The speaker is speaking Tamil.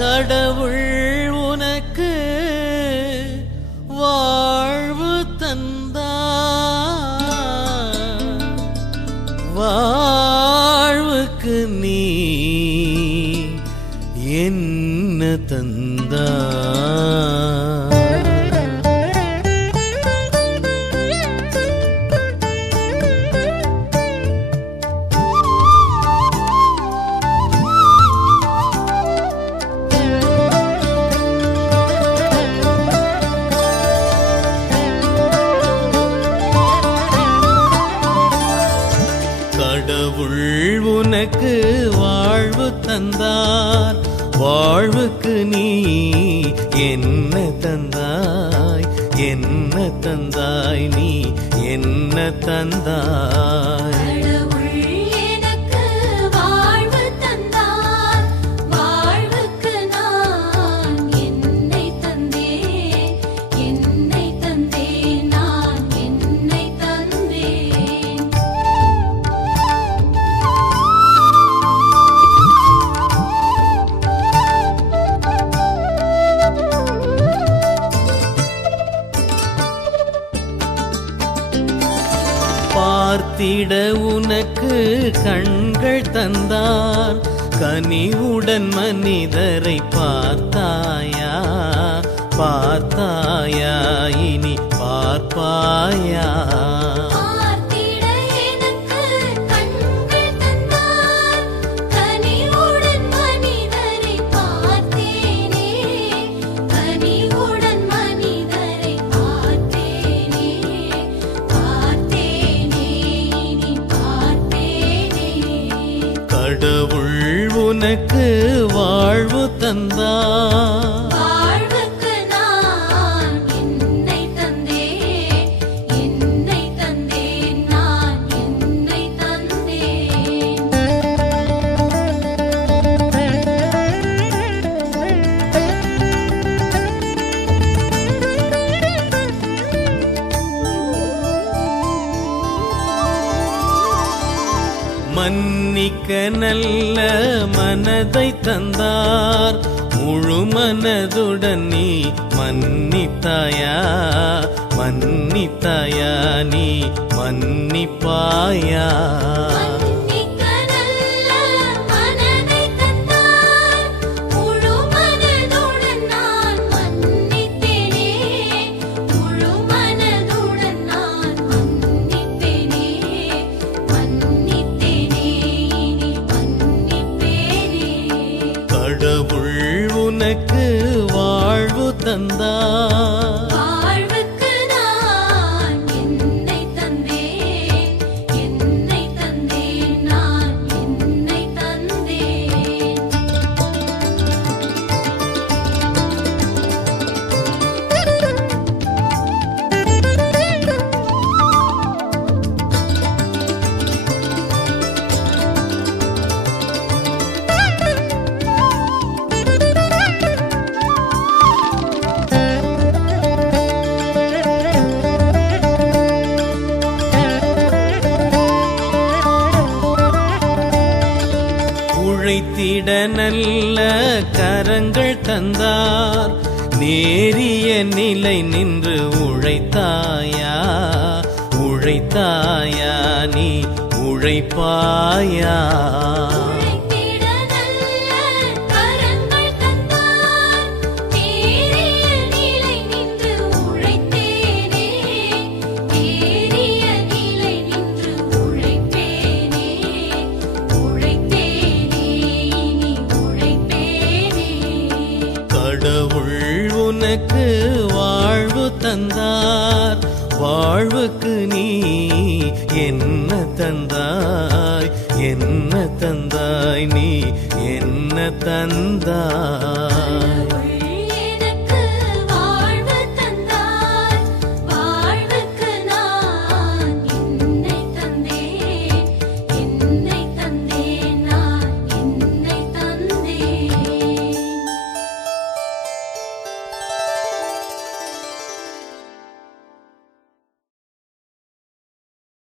கடவுள் உனக்கு வாழ்வு தந்தா. வாழ்வுக்கு நீ என்ன தந்தா? எனக்கு வாழ்வு தந்தார். வாழ்வுக்கு நீ என்ன தந்தாய்? என்ன தந்தாய் நீ? என்ன தந்தாய்? பார்த்திட உனக்கு கண்கள் தந்தார். கனிவுடன் மனிதரை பார்த்தாயா? பார்த்தாயா? இனி பார்ப்பாயா? உனக்கு வாழ்வு தந்தா. மன்னிக்க நல்ல மனதை தந்தார். முழு மனதுடன் நீ மன்னித்தாயா? மன்னித்தாயா நீ? மன்னிப்பாயா? தந்தார் வைத்திட நல்ல கரங்கள் தந்தார். நேரிய நிலை நின்று உழைத்தாயா? உழைத்தாயா நீ? உழைப்பாயா? உனக்கு வாழ்வு தந்தார். வாழ்வுக்கு நீ என்ன தந்தாய்? என்ன தந்தாய் நீ? என்ன தந்தாய்?